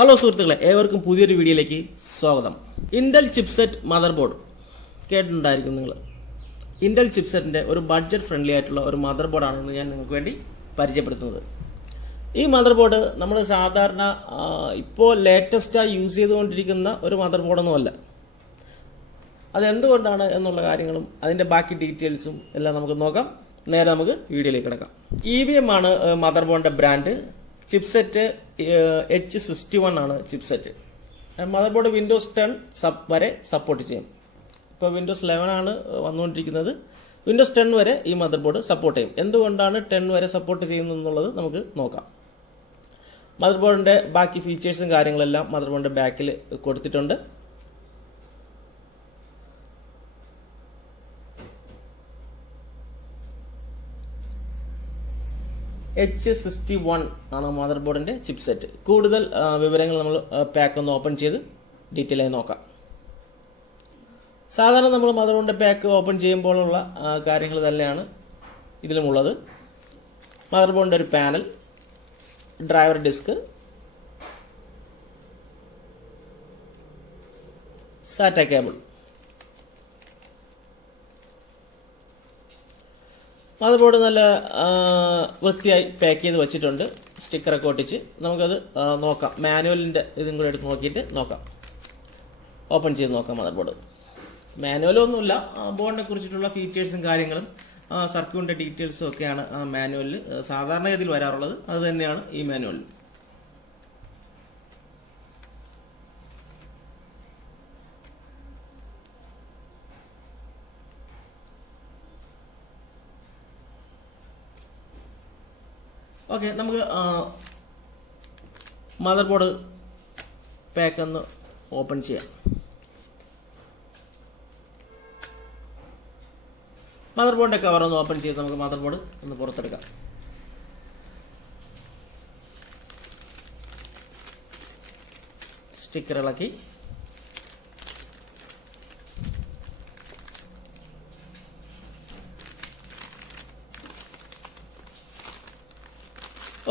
Hello സുഹൃത്തുക്കളെ, ഏവർക്കും പുതിയൊരു വീഡിയോയിലേക്ക് സ്വാഗതം. ഇന്റൽ ചിപ്സെറ്റ് മദർബോർഡ് കേട്ടിട്ടുണ്ടായിരിക്കും നിങ്ങൾ. ഇന്റൽ ചിപ്സെറ്റിൻ്റെ ഒരു ബഡ്ജറ്റ് ഫ്രണ്ട്ലി ആയിട്ടുള്ള ഒരു മദർബോർഡാണ് ഇന്ന് ഞാൻ നിങ്ങൾക്ക് വേണ്ടി പരിചയപ്പെടുത്തുന്നത്. ഈ മദർബോർഡ് നമ്മൾ സാധാരണ ഇപ്പോൾ ലേറ്റസ്റ്റായി യൂസ് ചെയ്തുകൊണ്ടിരിക്കുന്ന ഒരു മദർബോർഡൊന്നുമല്ല. അതെന്തുകൊണ്ടാണ് എന്നുള്ള കാര്യങ്ങളും അതിൻ്റെ ബാക്കി ഡീറ്റെയിൽസും എല്ലാം നമുക്ക് നോക്കാം. നേരെ നമുക്ക് വീഡിയോയിലേക്ക് കിടക്കാം. EVM ആണ് മദർബോർഡിൻ്റെ ബ്രാൻഡ്. ചിപ്സെറ്റ് H61 ആണ് ചിപ്സെറ്റ്. മദർബോർഡ് വിൻഡോസ് 10 വരെ സപ്പോർട്ട് ചെയ്യും. ഇപ്പോൾ വിൻഡോസ് 11 ആണ് വന്നുകൊണ്ടിരിക്കുന്നത്. വിൻഡോസ് 10 വരെ ഈ മദർബോർഡ് സപ്പോർട്ട് ചെയ്യും. എന്തുകൊണ്ടാണ് 10 വരെ സപ്പോർട്ട് ചെയ്യുന്നത് എന്നുള്ളത് നമുക്ക് നോക്കാം. മദർബോർഡിൻ്റെ ബാക്കി ഫീച്ചേഴ്സും കാര്യങ്ങളെല്ലാം മദർബോർഡിൻ്റെ ബാക്കിൽ കൊടുത്തിട്ടുണ്ട്. H61 ആണ് മദർബോർഡിൻ്റെ ചിപ്സെറ്റ്. കൂടുതൽ വിവരങ്ങൾ നമ്മൾ പാക്ക് ഒന്ന് ഓപ്പൺ ചെയ്ത് ഡീറ്റെയിൽ ആയി നോക്കാം. സാധാരണ നമ്മൾ മദർബോർഡിൻ്റെ പാക്ക് ഓപ്പൺ ചെയ്യുമ്പോഴുള്ള കാര്യങ്ങൾ തന്നെയാണ് ഇതിലുമുള്ളത്. മദർബോർഡിൻ്റെ ഒരു panel, driver disk, സാറ്റ cable. Motherboard നല്ല വൃത്തിയായി പാക്ക് ചെയ്ത് വെച്ചിട്ടുണ്ട്. സ്റ്റിക്കറൊക്കെ ഒട്ടിച്ച് നമുക്കത് നോക്കാം. മാനുവലിൻ്റെ ഇതും കൂടെ എടുത്ത് നോക്കിയിട്ട് നോക്കാം. ഓപ്പൺ ചെയ്ത് നോക്കാം മദർബോർഡ്. മാനുവലൊന്നുമില്ല, ബോർഡിനെ കുറിച്ചിട്ടുള്ള ഫീച്ചേഴ്സും കാര്യങ്ങളും സർക്യൂട്ടിൻ്റെ ഡീറ്റെയിൽസും ഒക്കെയാണ് മാനുവലിൽ സാധാരണ ഇതിൽ വരാറുള്ളത്. അത് തന്നെയാണ് ഈ മാനുവലിൽ. ഓക്കെ, നമുക്ക് മദർബോർഡ് പാക്ക് ഒന്ന് ഓപ്പൺ ചെയ്യാം. മദർബോർഡിൻ്റെ കവർ ഒന്ന് ഓപ്പൺ ചെയ്ത് നമുക്ക് മദർബോർഡ് ഒന്ന് പുറത്തെടുക്കാം. സ്റ്റിക്കർ ഇളക്കി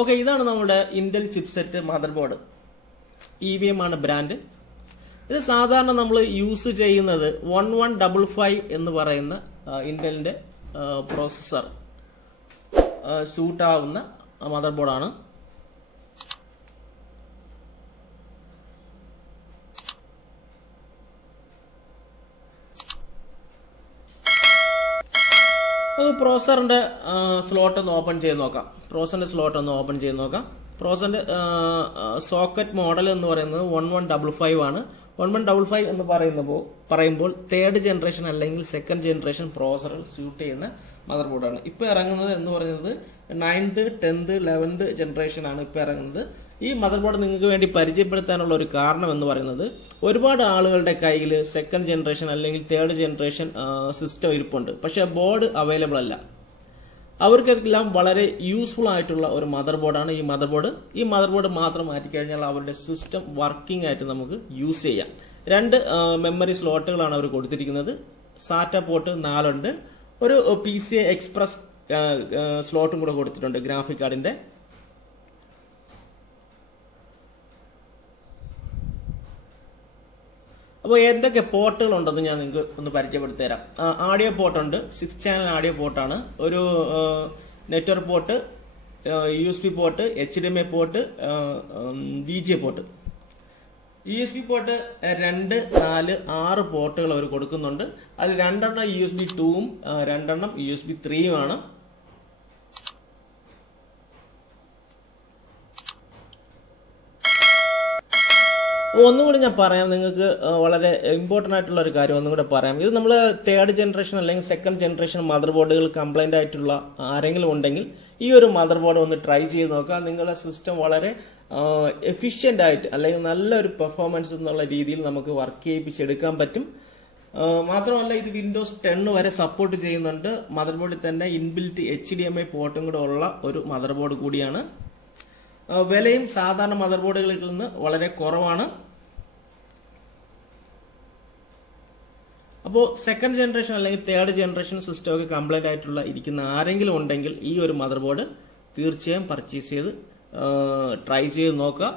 ഓക്കെ, ഇതാണ് നമ്മുടെ ഇന്റൽ ചിപ്സെറ്റ് മദർബോർഡ്. EVM ആണ് ബ്രാൻഡ്. ഇത് സാധാരണ നമ്മൾ യൂസ് ചെയ്യുന്നത് 1155 എന്ന് പറയുന്ന ഇന്റലിൻ്റെ പ്രോസസ്സർ സൂട്ടാവുന്ന മദർബോർഡാണ്. പ്രോസറിൻ്റെ സ്ലോട്ട് ഒന്ന് ഓപ്പൺ ചെയ്ത് നോക്കാം. പ്രോസറിൻ്റെ പ്രോസറിൻ്റെ സോക്കറ്റ് മോഡൽ എന്ന് പറയുന്നത് 1155 ആണ്. 1155 എന്ന് പറയുമ്പോൾ തേർഡ് ജനറേഷൻ അല്ലെങ്കിൽ സെക്കൻഡ് ജനറേഷൻ പ്രോസറിൽ സ്യൂട്ട് ചെയ്യുന്ന മദർബോർഡാണ്. ഇപ്പോൾ ഇറങ്ങുന്നത് എന്ന് പറയുന്നത് 9th 10th 11th ജനറേഷനാണ് ഇപ്പോൾ ഇറങ്ങുന്നത്. ഈ മദർബോർഡ് നിങ്ങൾക്ക് വേണ്ടി പരിചയപ്പെടുത്താനുള്ള ഒരു കാരണം എന്ന് പറയുന്നത്, ഒരുപാട് ആളുകളുടെ കയ്യിൽ സെക്കൻഡ് ജനറേഷൻ അല്ലെങ്കിൽ തേർഡ് ജനറേഷൻ സിസ്റ്റം ഇരിപ്പുണ്ട്, പക്ഷേ ബോർഡ് അവൈലബിൾ അല്ല. അവർക്കെല്ലാം വളരെ യൂസ്ഫുൾ ആയിട്ടുള്ള ഒരു മദർബോർഡാണ് ഈ മദർബോർഡ്. ഈ മദർബോർഡ് മാത്രം മാറ്റിക്കഴിഞ്ഞാൽ അവരുടെ സിസ്റ്റം വർക്കിംഗ് ആയിട്ട് നമുക്ക് യൂസ് ചെയ്യാം. 2 മെമ്മറി സ്ലോട്ടുകളാണ് അവർ കൊടുത്തിരിക്കുന്നത്. സാറ്റ പോർട്ട് 4 ഉണ്ട്. ഒരു PCI എക്സ്പ്രസ് സ്ലോട്ടും കൂടെ കൊടുത്തിട്ടുണ്ട് ഗ്രാഫിക് കാർഡിൻ്റെ. അപ്പോൾ എന്തൊക്കെ പോർട്ടുകൾ ഉണ്ടെന്ന് ഞാൻ നിങ്ങൾക്ക് ഒന്ന് പരിചയപ്പെടുത്തി തരാം. ആഡിയോ പോർട്ടുണ്ട്, 6 ചാനൽ ആഡിയോ പോർട്ടാണ്. ഒരു network port, USB port, HDMI port, VGA port. USB port 2, 4, 6 പോർട്ടുകൾ അവർ കൊടുക്കുന്നുണ്ട്. അതിൽ 2 USB 2ഉം 2 USB 3ഉം ആണ്. ഒന്നുകൂടി ഞാൻ പറയാം, നിങ്ങൾക്ക് വളരെ ഇമ്പോർട്ടൻ്റ് ആയിട്ടുള്ള ഒരു കാര്യം ഒന്നും കൂടെ പറയാം. ഇത് നമ്മൾ തേർഡ് ജനറേഷൻ അല്ലെങ്കിൽ സെക്കൻഡ് ജനറേഷൻ മദർബോർഡുകൾ കംപ്ലൈൻ്റ് ആയിട്ടുള്ള ആരെങ്കിലും ഉണ്ടെങ്കിൽ ഈ ഒരു മദർബോർഡ് ഒന്ന് ട്രൈ ചെയ്ത് നോക്കുക. നിങ്ങളുടെ സിസ്റ്റം വളരെ എഫിഷ്യൻ്റ് ആയിട്ട് അല്ലെങ്കിൽ നല്ലൊരു പെർഫോമൻസ് എന്നുള്ള രീതിയിൽ നമുക്ക് വർക്ക് ചെയ്യിപ്പിച്ചെടുക്കാൻ പറ്റും. മാത്രമല്ല, ഇത് വിൻഡോസ് 10 വരെ സപ്പോർട്ട് ചെയ്യുന്നുണ്ട്. മദർബോർഡിൽ തന്നെ ഇൻബിൽറ്റ് HDMI പോർട്ടും കൂടെ ഉള്ള ഒരു മദർബോർഡ് കൂടിയാണ്. വിലയും സാധാരണ മദർബോർഡുകളിൽ നിന്ന് വളരെ കുറവാണ്. അപ്പോൾ സെക്കൻഡ് ജനറേഷൻ അല്ലെങ്കിൽ തേർഡ് ജനറേഷൻ സിസ്റ്റം ഒക്കെ കംപ്ലൈൻ്റ് ആയിട്ടുള്ള ഇരിക്കുന്ന ആരെങ്കിലും ഉണ്ടെങ്കിൽ ഈ ഒരു മദർബോർഡ് തീർച്ചയായും പർച്ചേസ് ചെയ്ത് ട്രൈ ചെയ്ത് നോക്കുക.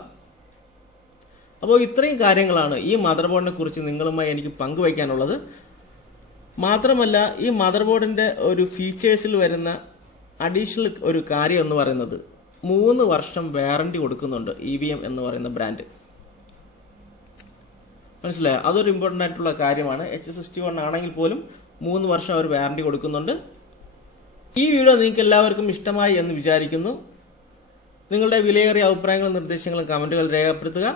അപ്പോൾ ഇത്രയും കാര്യങ്ങളാണ് ഈ മദർ ബോർഡിനെ കുറിച്ച് നിങ്ങളുമായി എനിക്ക് പങ്കുവയ്ക്കാനുള്ളത്. മാത്രമല്ല ഈ മദർ ബോർഡിൻ്റെ ഒരു ഫീച്ചേഴ്സിൽ വരുന്ന അഡീഷണൽ ഒരു കാര്യം എന്ന് പറയുന്നത് 3 വർഷം വാറണ്ടി കൊടുക്കുന്നുണ്ട് EVM എന്ന് പറയുന്ന ബ്രാൻഡ്. മനസ്സിലായോ? അതൊരു ഇമ്പോർട്ടൻ്റ് ആയിട്ടുള്ള കാര്യമാണ്. H61 ആണെങ്കിൽ പോലും 3 വർഷം അവർ വാറണ്ടി കൊടുക്കുന്നുണ്ട്. ഈ വീഡിയോ നിങ്ങൾക്ക് എല്ലാവർക്കും ഇഷ്ടമായി എന്ന് വിചാരിക്കുന്നു. നിങ്ങളുടെ വിലയേറിയ അഭിപ്രായങ്ങളും നിർദ്ദേശങ്ങളും കമൻറ്റുകൾ രേഖപ്പെടുത്തുക.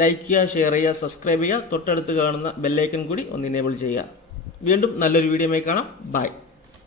ലൈക്ക് ചെയ്യുക, ഷെയർ ചെയ്യുക, സബ്സ്ക്രൈബ് ചെയ്യുക. തൊട്ടടുത്ത് കാണുന്ന ബെല്ലൈക്കൺ കൂടി ഒന്ന് എനേബിൾ ചെയ്യുക. വീണ്ടും നല്ലൊരു വീഡിയോയുമായി കാണാം. ബൈ.